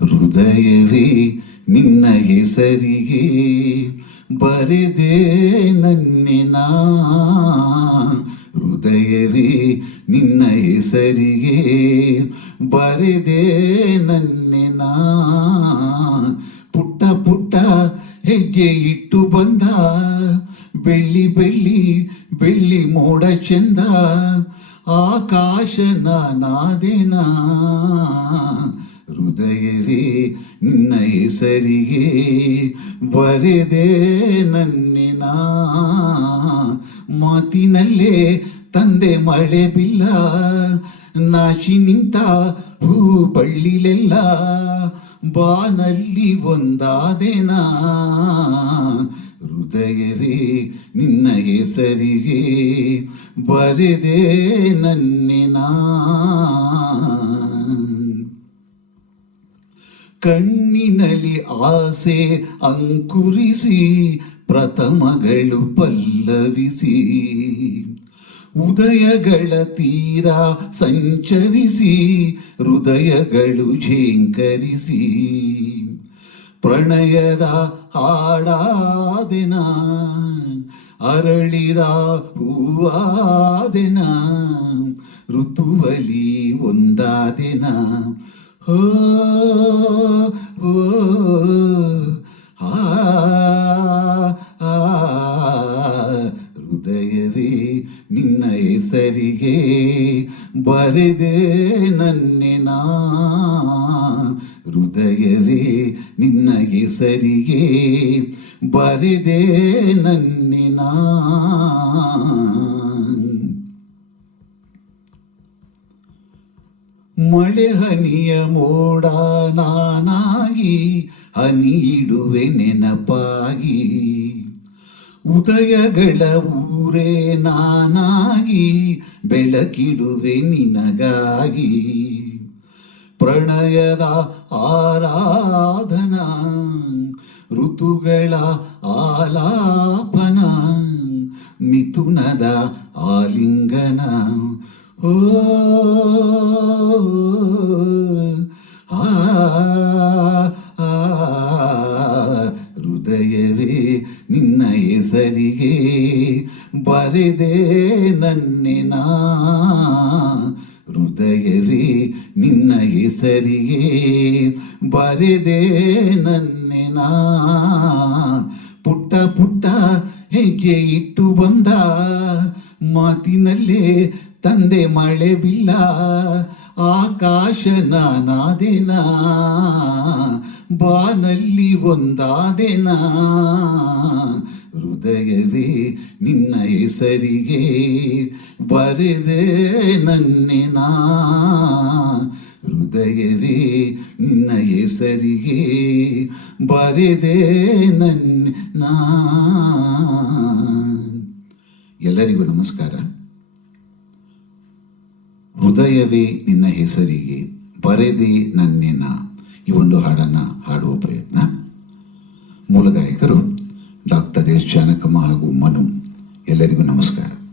ಹೃದಯವೇ ನಿನ್ನ ಹೆಸರಿಗೆ ಬರೆದೆ ನನ್ನಿನ. ಹೃದಯವೇ ನಿನ್ನ ಹೆಸರಿಗೆ ಬರೆದೆ ನನ್ನಿನ. ಪುಟ್ಟ ಪುಟ್ಟ ಹೆಜ್ಜೆ ಇಟ್ಟು ಬಂದ ಬೆಳ್ಳಿ ಬೆಳ್ಳಿ ಬೆಳ್ಳಿ ಮೋಡ ಚೆಂದ. ಆಕಾಶ ನಾನಾದೆನ. ಹೃದಯವೇ ನಿನ್ನ ಹೆಸರಿಗೆ ಬರೆದೆ ನನ್ನಿನ. ಮಾತಿನಲ್ಲೇ ತಂದೆ ಮಳೆ ಬಿಲ್ಲ. ನಾಶಿ ನಿಂತ ಹೂ ಬಳ್ಳಿಲೆಲ್ಲ ಬಾನಲ್ಲಿ ಒಂದಾದೆನ. ಹೃದಯವೇ ನಿನ್ನ ಹೆಸರಿಗೆ ಬರೆದೆ ನನ್ನಿನ. ಕಣ್ಣಿನಲ್ಲಿ ಆಸೆ ಅಂಕುರಿಸಿ ಪ್ರಥಮಗಳು ಪಲ್ಲವಿಸಿ. ಉದಯಗಳ ತೀರ ಸಂಚರಿಸಿ ಹೃದಯಗಳು ಝೇಂಕರಿಸಿ. ಪ್ರಣಯದ ಹಾಡಾದೆನ ಅರಳಿದ ಹೂವಾದೆನ. ಋತುವಲಿ ಒಂದಾದೆನ. ಹೋ ಹೃದಯವೇ ನಿನ್ನ ಹೆಸರಿಗೆ ಬರೆದೆ ನನ್ನಿನ. ಹೃದಯವೇ ನಿನ್ನ ಹೆಸರಿಗೆ ಬರೆದೆ ನನ್ನಿನ. ಮಳೆ ಹನಿಯ ಮೋಡ ನಾನಾಗಿ ಹನಿ ಇಡುವೆ ನೆನಪಾಗಿ. ಉದಯಗಳ ಊರೇ ನಾನಾಗಿ ಬೆಳಕಿಡುವೆ ನಿನಗಾಗಿ. ಪ್ರಣಯದ ಆರಾಧನಾ ಋತುಗಳ ಆಲಾಪನ. ಮಿಥುನದ ಆಲಿಂಗನ. ಓ ಹೃದಯವೇ ನಿನ್ನ ಹೆಸರಿಗೆ ಬರೆದೆ ನನ್ನಿನ. ಹೃದಯವೇ ನಿನ್ನ ಹೆಸರಿಗೆ ಬರೆದೆ ನನ್ನಿನ. ಪುಟ್ಟ ಪುಟ್ಟ ಹೆಜ್ಜೆ ಇಟ್ಟು ಬಂದ ಮಾತಿನಲ್ಲೇ ತಂದೆ ಮಳೆ ಬಿಲ್ಲ. ಆಕಾಶ ನಾನಾದೆನ ಬಾನಲ್ಲಿ ಒಂದಾದೆನ. ಹೃದಯವೇ ನಿನ್ನ ಹೆಸರಿಗೆ ಬರೆದೆ ನನ್ನಿನ. ಹೃದಯವೇ ನಿನ್ನ ಹೆಸರಿಗೆ ಬರೆದೆ ನನ್ನಿನ. ಎಲ್ಲರಿಗೂ ನಮಸ್ಕಾರ. ಹೃದಯವೇ ನಿನ್ನ ಹೆಸರಿಗೆ ಬರೆದೆ ನನ್ನಿನ ಈ ಒಂದು ಹಾಡನ್ನು ಹಾಡುವ ಪ್ರಯತ್ನ. ಮೂಲ ಗಾಯಕರು ಡಾಕ್ಟರ್ ಎಸ್ ಜಾನಕಮ್ಮ ಹಾಗೂ ಮನು. ಎಲ್ಲರಿಗೂ ನಮಸ್ಕಾರ.